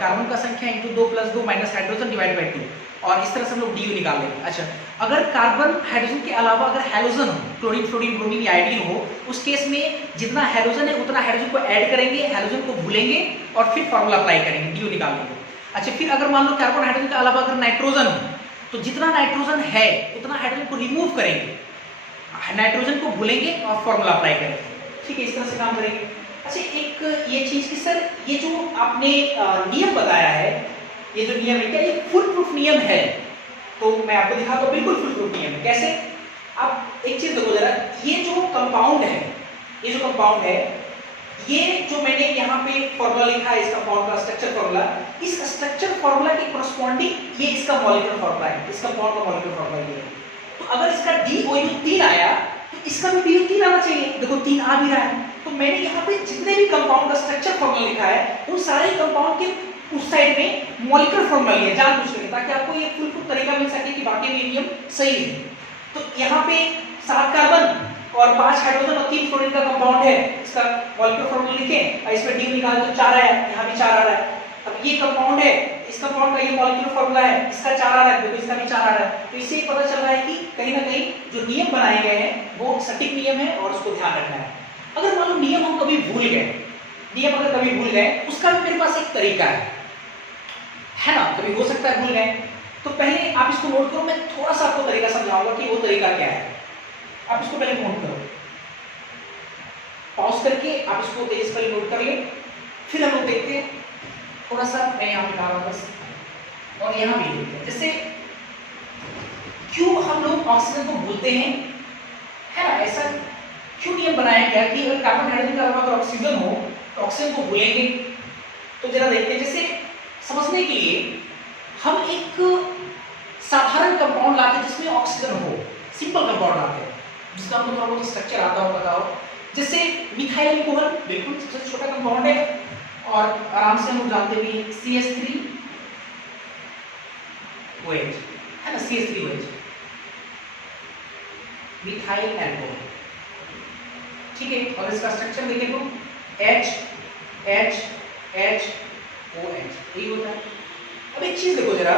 कार्बन का संख्या × 2 + 2 - हाइड्रोजन डिवाइड बाय 2, और इस तरह से हम लोग DU निकाल लेंगे। अच्छा, अगर कार्बन हाइड्रोजन के अलावा अगर हैलोजन हो, क्लोरीन फ्लोरीन ब्रोमीन या आयोडीन हो, उस केस में जितना हाइड्रोजन है उतना हाइड्रोजन को ऐड करेंगे, हाइड्रोजन को भूलेंगे और फिर फॉर्मूला अप्लाई करेंगे, DU निकाल लेंगे। अच्छा, फिर अगर मान लो कार्बन हाइड्रोजन के अलावा अगर नाइट्रोजन हो तो जितना नाइट्रोजन है उतना हाइड्रोजन को रिमूव करेंगे, नाइट्रोजन को भूलेंगे और फॉर्मूला अप्लाई करेंगे। ठीक है, इस तरह से काम करेंगे। अच्छा, एक ये चीज कि सर ये जो आपने नियम बताया है, ये जो नियम है क्या ये फुल प्रूफ नियम है? तो मैं आपको दिखाता हूं, बिल्कुल फुल प्रूफ नियम है। कैसे? आप एक चीज देखो जरा, ये जो कंपाउंड है ये जो मैंने यहाँ पे फॉर्मूला लिखा है, इस कंपाउंड का स्ट्रक्चर फॉर्मूला, इस स्ट्रक्चर फॉर्मूला के कॉरस्पॉन्डिंग ये इसका मॉलिक्यूलर फॉर्मूला है, इस कंपाउंड का मॉलिक्यूलर फॉर्मूला ये है। तो अगर इसका DOU 3 आया तो इसका भी DOU 3 आना चाहिए। देखो 3 आ भी रहा है। तो मैंने यहाँ पे जितने भी कंपाउंड का स्ट्रक्चर फॉर्मूला लिखा है उन सारे कंपाउंड के उस साइड में मॉलिक्यूलर फॉर्मूला लिया जानबूझ कर, ताकि आपको ये फुल तरीका मिल सके कि बाकी भी नियम सही है। तो यहाँ पे 7 कार्बन और 5 हाइड्रोजन और 3 फ्लोरीन का कंपाउंड है, इसका मॉलिक्यूलर फॉर्मूला लिखें और इसमें DU निकालें तो 4 आया, यहाँ भी 4 आ रहा है। अब ये कंपाउंड है, इस कंपाउंड का ये मॉलिक्यूलर फॉर्मूला है, इसका 4 आ रहा है, देखो इसका भी 4 आ रहा है। तो इससे पता चल रहा है कि कहीं ना कहीं जो नियम बनाए गए हैं वो सटीक नियम है और उसको ध्यान रखना है। अगर मान लो नियम हम कभी भूल गए, नियम अगर कभी भूल गए, उसका भी मेरे पास एक तरीका है ना, कभी हो सकता है भूल गए। तो पहले आप इसको नोट करो, मैं थोड़ा सा आपको तरीका समझाऊंगा कि वो तरीका क्या है। आप इसको पहले नोट करो, पॉज करके आप इसको तेज पर नोट कर ले, फिर हम लोग देखते हैं। थोड़ा सा मैं यहाँ पे डाल रहा बस, और यहाँ भी देखते हैं जैसे क्यों हम लोग ऑक्सीजन को भूलते हैं, है ना। ऐसा क्यों नियम बनाया गया कि अगर कार्बन हाइड्रोजन के अलावा अगर ऑक्सीजन हो तो ऑक्सीजन को भूलेंगे। तो जरा देखते हैं, जैसे समझने के लिए हम एक साधारण कंपाउंड लाते हैं जिसमें ऑक्सीजन हो, सिंपल कंपाउंड लाते हैं जिसका हमको थोड़ा बहुत स्ट्रक्चर आता हो, पता हो। जैसे मिथाइल अल्कोहल बिल्कुल सबसे छोटा कंपाउंड है और आराम से हम लोग जानते भी हैं CH3OH, है ना, CH3OH मिथाइल अल्कोहल, ठीक है। और इसका स्ट्रक्चर देखें तो HHHOH यही होता है। अब एक चीज देखो जरा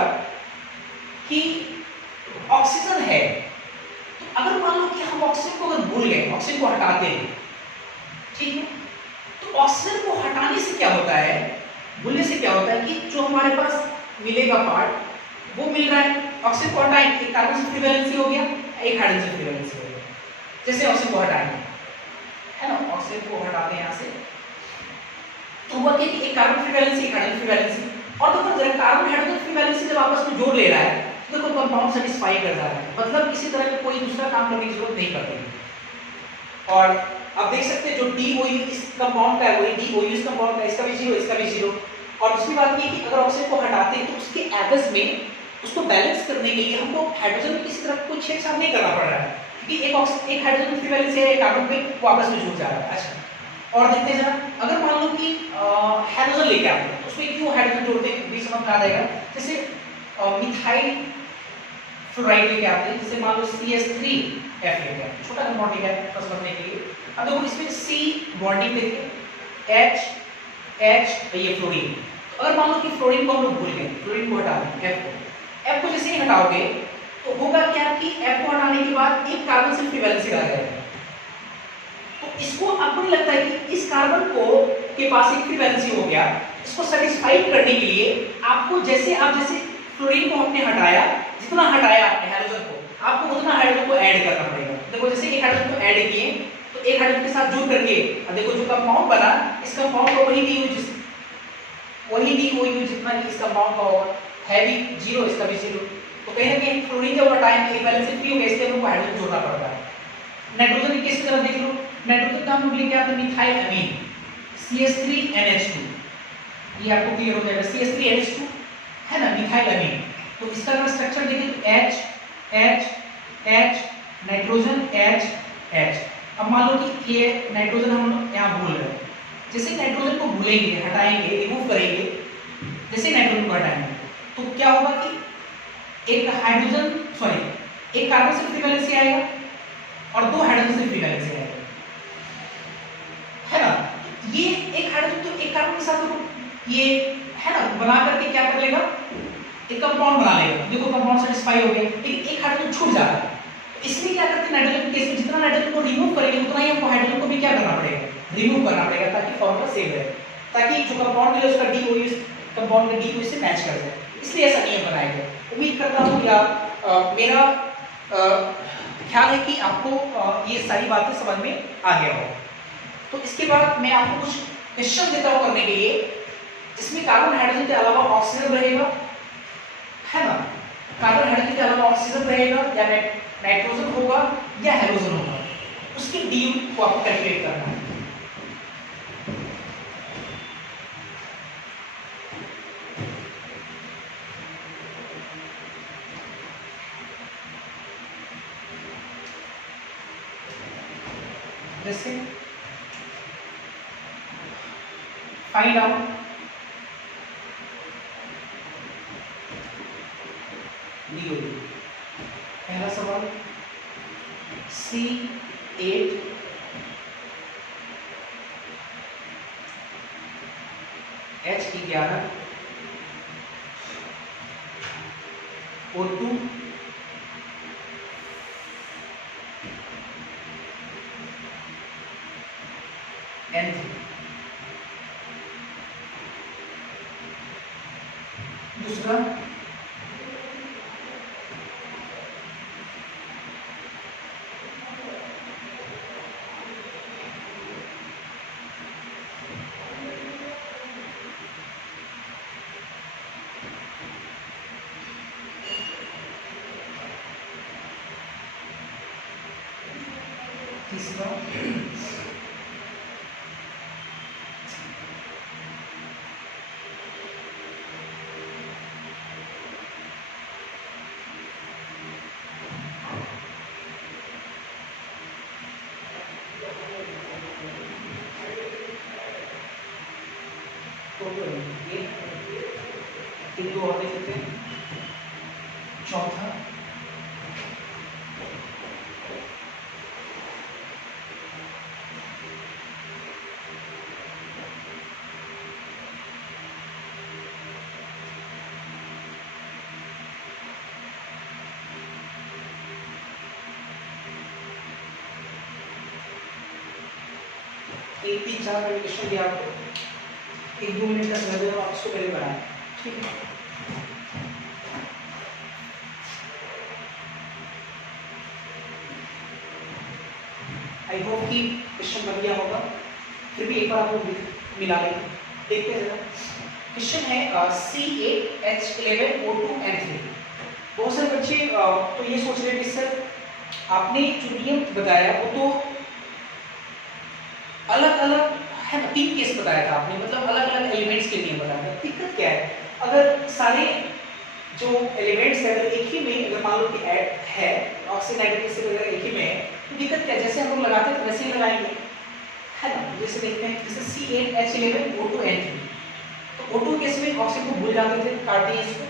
कि ऑक्सीजन है, तो अगर मान लो कि हम ऑक्सीजन को अगर भूल गए, ऑक्सीजन को हटाते हैं, ठीक है, तो ऑक्सीजन को हटाने से क्या होता है, भूलने से क्या होता है कि जो हमारे पास मिलेगा पार्ट वो मिल रहा है। ऑक्सीजन को हटाएंगे, एक कार्बन से फ्री वैलेंसी हो गया, एक हाइड्रोजन से फ्री वैलेंसी हो गया। जैसे ऑक्सीजन को हटाएंगे, है ना, ऑक्सीजन को हटाते हैं यहाँ से, तो हुआ कि एक कार्बन फ्री वैलेंसी, एक हाइड्रोजन फ्री वैलेंसी। और देखो जरा कार्बन हाइड्रोजन फ्री वैलेंसी जब आपस में जोड़ ले रहा है तो देखो कंपाउंड सेटिस्फाई कर जा रहा है, मतलब किसी तरह का कोई दूसरा काम करने की जरूरत नहीं पड़ती। और अब देख सकते हैं जो DOU इस कंपाउंड का है वही DOU इस कंपाउंड का, इसका भी 0, इसका भी 0। और दूसरी बात ये कि अगर ऑक्सीजन को हटाते हैं तो उसके एवज में उसको बैलेंस करने के लिए हमको हाइड्रोजन में किसी तरह कोई छेड़छाड़ नहीं करना पड़ रहा है, क्योंकि एक हाइड्रोजन फ्री वैलेंसी है, एक कार्बन पे वो आपस में जुड़ जा रहा है। अच्छा, और देखते हैं जरा, अगर मान लो कि हाइड्रोजन लेके आते हैं तो उसमें क्यों हाइड्रोजन जोड़ते हैं, बीच में आ जाएगा। जैसे मिथाइल फ्लोराइड लेके आते हैं, जैसे मान लो CH3F लेके आते हैं, छोटा कंपाउंड लेके आते हैं फर्स्ट बनने के लिए। अब देखो इसमें C बॉन्डिंग देखिए, H ये फ्लोरीन। तो अगर मान लो कि फ्लोरीन को हम लोग भूल गए, फ्लोरीन को हटा दें, F को जैसे ही हटाओगे तो होगा क्या कि F को हटाने के बाद एक कार्बन से फ्री वैलेंसी आ जाएगा। तो इसको आपको नहीं लगता है कि इस कार्बन को के पास एक फ्री वैलेंसी हो गया, इसको सेटिस्फाई करने के लिए आपको जैसे फ्लोरीन को हमने हटाया, जितना हटाया आपने हाइड्रोजन को, आपको उतना हाइड्रोजन को ऐड करना पड़ेगा। देखो जैसे एक हाइड्रोजन को ऐड किए तो एक हाइड्रोजन के साथ जुड़ करके अब देखो जो कंपाउंड बना, इस कंपाउंड को वही DOU जितना कि इस कंपाउंड का होगा, है भी 0, इसका भी 0। तो कहीं ना कहीं फ्लोरीन जब हटाएंगे एक वैलेंसी फ्री हो गया, इसलिए हमको हाइड्रोजन जोड़ना पड़ता है। नाइट्रोजन की केस की तरह देख लो, नाइट्रोजन का हम लोग लेके आते हैं मिथाइल अमीन CH3NH2, ये आपको क्लियर हो जाएगा, CH3NH2 है ना, मिथाइल अमीन। तो इसका अगर स्ट्रक्चर देखें तो H नाइट्रोजन H। अब मान लो कि ये नाइट्रोजन हम यहाँ भूल रहे हैं, जैसे नाइट्रोजन को भूलेंगे, हटाएंगे, रिमूव करेंगे, जैसे नाइट्रोजन को हटाएंगे तो क्या होगा कि एक कार्बन से फ्री वैलेंसी आएगा और 2 हाइड्रोजन से फ्री वैलेंसी आएगा, है ना। ये एक हाइड्रोजन तो एक कार्बन के साथ ये है ना बना करके क्या कर लेगा, एक कंपाउंड बना लेगा। देखो कंपाउंड सेटिस्फाई हो गया, लेकिन एक हाइड्रोजन छूट जा रहा है। इसलिए क्या करते हैं, नाइट्रोजन के केस में जितना नाइट्रोजन को रिमूव करेंगे उतना ही हमको हाइड्रोजन को भी क्या करना पड़ेगा, रिमूव करना पड़ेगा, ताकि फॉर्मूला सेम रहे, ताकि जो कंपाउंड मिले उसका DOU कंपाउंड का DOU से मैच कर जाए। इसलिए ऐसा नियम बनाया गया। उम्मीद करता हूँ या मेरा ख्याल है कि आपको ये सारी बातें समझ में आ गया हो। तो इसके बाद मैं आपको कुछ क्वेश्चन देता हूँ करने के लिए, जिसमें कार्बन हाइड्रोजन के अलावा ऑक्सीजन रहेगा, है ना, कार्बन हाइड्रोजन के अलावा ऑक्सीजन रहेगा या नाइट्रोजन होगा या हैलोजन होगा, उसके DU को आपको कैलकुलेट करना है। जैसे फाइंड आउट डी। पहला सवाल C8 H11 O2 N3। दूसरा तीसरा एक दो और देख सकते हैं। चौथा एक 3-4 क्वेश्चन दिया आपको, 1-2 मिनट का समय दो, आप इसको पहले बनाएं, ठीक है। आई होप कि क्वेश्चन बन गया होगा, फिर भी एक बार आप लोग मिला लेंगे। देखते हैं जरा। क्वेश्चन है C8 H11 O2 N3। बहुत सारे बच्चे तो ये सोच रहे हैं कि सर आपने जो नियम बताया वो तो अलग अलग है ना, 3 केस बताया था आपने, मतलब अलग अलग एलिमेंट्स के लिए बताया था। दिक्कत क्या है, अगर सारे जो एलिमेंट्स है अगर एक ही में, अगर मान लो कि ऐड है ऑक्सीजन नाइट्रोजन एसिड वगैरह एक ही में है, तो दिक्कत क्या है, जैसे हम लोग लगाते हैं तो वैसे ही लगाएंगे, है ना। जैसे देखते हैं जैसे C8 H11 O2 N3, तो O2 केस में ऑक्सीजन को भूल जाते थे, काट दिए इसको,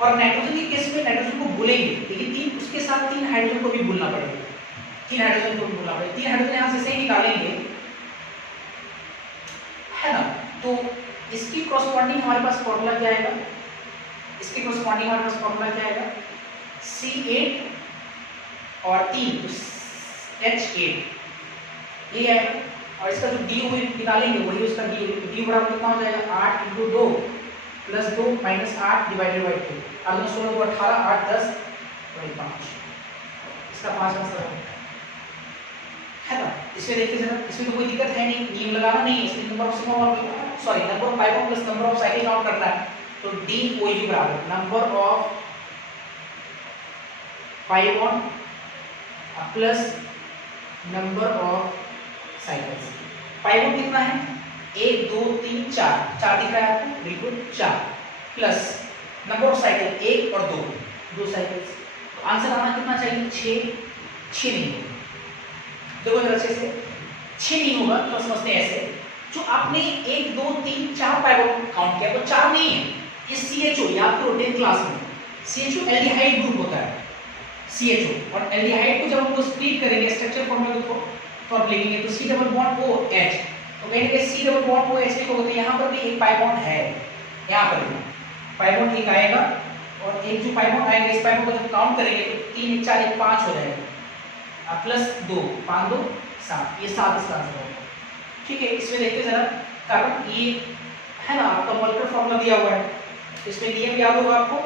और नाइट्रोजन के केस में नाइट्रोजन को भूलेंगे, लेकिन तीन उसके साथ 3 हाइड्रोजन को भी भूलना पड़ेगा, 3 हाइड्रोजन को भी भूलना पड़ेगा। 3 हाइड्रोजन यहाँ से निकालेंगे, है ना। तो इसकी क्रॉसपॉन्डिंग हमारे पास फॉर्मूला क्या आएगा, इसकी क्रॉसपॉन्डिंग हमारे पास फॉर्मूला क्या आएगा, C8 और 3 तो H8 ये आएगा, और इसका जो डी निकालेंगे वही उसका डी बराबर कितना हो जाएगा, 8 × 2 + 2 - 8 / 2, 8 × 16 = 18, 8 10 5, इसका 5 आंसर है ना। इसमें देखिए जरा, इसमें तो कोई दिक्कत है नहीं, नियम लगाना नहीं है, इसमें number of pi bond plus number of cycle count करना है, तो डी OG बराबर number of pi bond plus number of cycles. Pi bond कितना है, 1 2 3 4, 4 दिख रहा है आपको, बिल्कुल 4, प्लस नंबर ऑफ साइकिल 1 और 2 साइकिल्स, तो आंसर आना कितना चाहिए, 6 नहीं होगा। देखो जरा अच्छे से, 6 नहीं होगा तो समझते हैं ऐसे, जो आपने 1 2 3 4 पाइबॉन काउंट किया तो 4 नहीं है, ये CHO याद करो 10th क्लास में, CHO एल्डिहाइड ग्रुप होता है, CHO, और एल्डिहाइड को जब हम स्प्लिट करेंगे स्ट्रक्चर फॉर्मूला तो आप लिखेंगे तो C डबल बॉन्ड OH, तो कहेंगे कि C डबल बॉन्ड OH को होते हैं, यहाँ पर भी एक पाइबॉन है, यहाँ पर भी पाइबॉन एक आएगा, और एक जो पाइबॉन आएगा इस पाइबॉन को जब काउंट करेंगे तो 3 1 4 1 5 हो जाएगा, प्लस 2 5 2 7, ये 7 इसका आंसर होगा, ठीक है। इसमें देखते जरा कार्बन, ये है ना आपका मॉलिक्यूलर फॉर्मूला दिया हुआ है, इसमें नियम याद होगा आपको,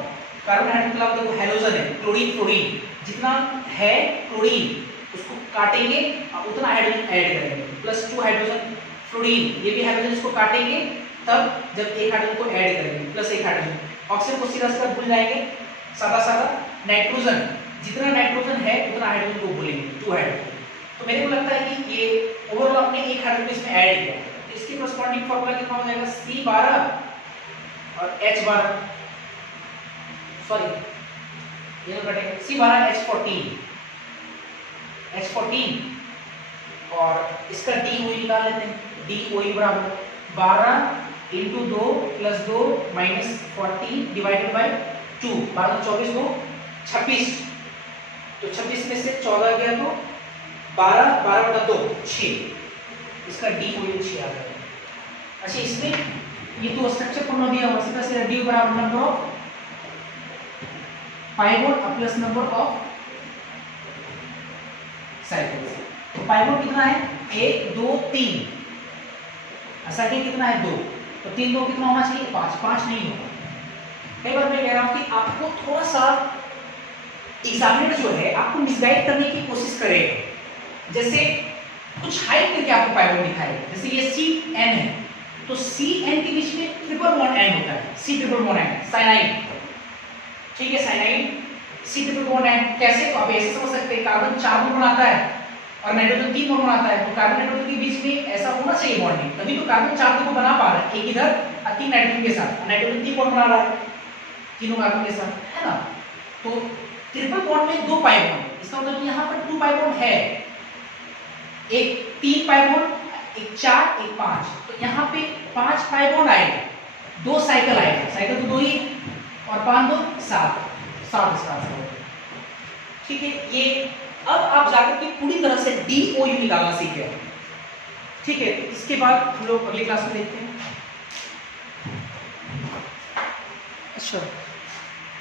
कार्बन हाइड्रोजन देखो हैलोजन है, क्लोरीन फ्लोरीन, जितना है क्लोरीन उसको काटेंगे और उतना हाइड्रोजन ऐड करेंगे, प्लस 2 हाइड्रोजन फ्लोरीन, ये भी हाइड्रोजन इसको काटेंगे, तब जब एक हाइड्रोजन को ऐड करेंगे प्लस एक हाइड्रोजन, ऑक्सीजन को सीधा सीधा भूल जाएंगे, सादा सादा नाइट्रोजन, जितना नाइट्रोजन है उतना हाइड्रोजन को भूलेंगे, 2 हाइड्रोजन। तो मेरे को लगता है कि ये ओवरऑल आपने एक हाइड्रोजन इसमें ऐड किया, तो इसकी कॉरस्पॉन्डिंग फार्मूला कितना हो जाएगा, C12 और H12, सॉरी ये तो कटेगा, C12 H14 H14 और इसका डी ओ निकाल लेते हैं। डी ओ बराबर 12 into 2 plus 2 minus 40 divided by 2। 12 24 2 26, तो 26 में से 14 गया तो 12, 12 बटा 2 6। इसका डी ओ 6 आ गया। अच्छा, इसमें ये तो स्ट्रक्चर फॉर्मूला दिया हुआ है, इसका डी बराबर number of pivot plus number of cycles. तो पाइवट कितना है 1 2 3, साइकिल कितना है 2, तो 3 2 कितना होना चाहिए 5, 5 नहीं होगा। कई बार मैं कह रहा हूं कि आपको थोड़ा सा एग्जामिनर जो है आपको मिसगाइड करने की कोशिश करेगा। जैसे कुछ हाइट करके आपको पाइवट दिखाएगा, जैसे ये सी एन है, तो सी एन के बीच में ट्रिपल बॉन्ड एन होता है, C triple bond N cyanide. ठीक है, cyanide C triple bond N कैसे, तो आप ऐसे समझ सकते हैं कार्बन 4 बॉन्ड बनाता है और नाइट्रोजन 3 बॉन्ड बनाता है, तो कार्बन नाइट्रोजन के बीच में ऐसा होना चाहिए बॉन्डिंग, तभी तो कार्बन 4 को बना पा रहा है, एक इधर और 3 नाइट्रोजन के साथ, नाइट्रोजन 3 बॉन्ड बना रहा है तीनों कार्बन के साथ, है ना। तो ट्रिपल बॉन्ड में 2 पाई बॉन्ड, इसका मतलब यहाँ पर 2 पाई बॉन्ड है, एक 3 पाई बॉन्ड, एक 4, एक 5, तो यहाँ पे 5 पाई बॉन्ड आएगा, 2 साइकिल आएगा, साइकिल तो 2 ही और 5 2 7 7 इसका आंसर होगा। ठीक है, ये अब आप जाकर के पूरी तरह से DOU निकालना सीख गए। ठीक है, इसके बाद हम लोग अगली क्लास में देखते हैं। अच्छा।